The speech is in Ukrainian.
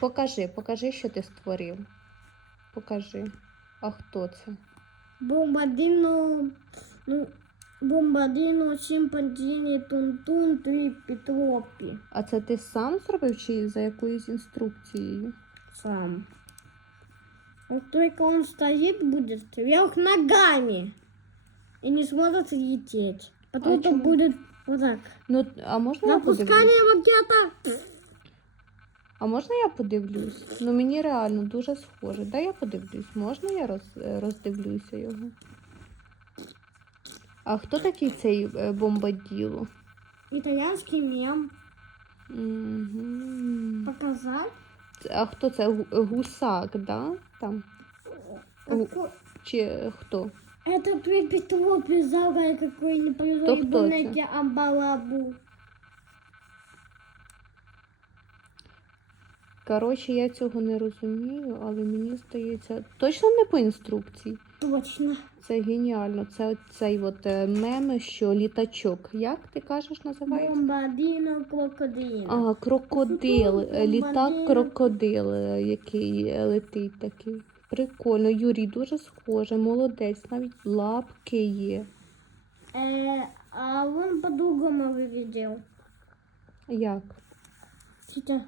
Покажи, покажи, що ти створив. Покажи. А хто це? Бомбардино, ну, бомбардино, чимпанзіні, тун-тун, три петропі. А це ти сам зробив чи за якоюсь інструкцією? Сам. Вот только он стоит будет вверх ногами и не сможет лететь. Потом А это чему? будет вот так. Ну, а можна я подивлюсь? Запускание ракета. А можна я подивлюсь? Ну мені реально дуже схоже. Дай я подивлюсь. Можна я роз, е, роздивлюся його? А хто такий цей е, бомбаділо? Итальянский мем. Мгм. Показать. А хто це? Гусак, да? Там? Гу- Чи е, хто? Это при Петропе завтра какой не Коротше, я цього не розумію, але мені здається, точно не по інструкції. Точно. Це геніально. Це цей от е, мем, що літачок. Як ти кажеш, називається? Бомбардино крокодил. А, крокодил, е, літак крокодил, е, який е, летить такий. Прикольно, Юрій дуже схоже, молодець, навіть лапки є. Э, а он по-другому выглядел. Як? Сейчас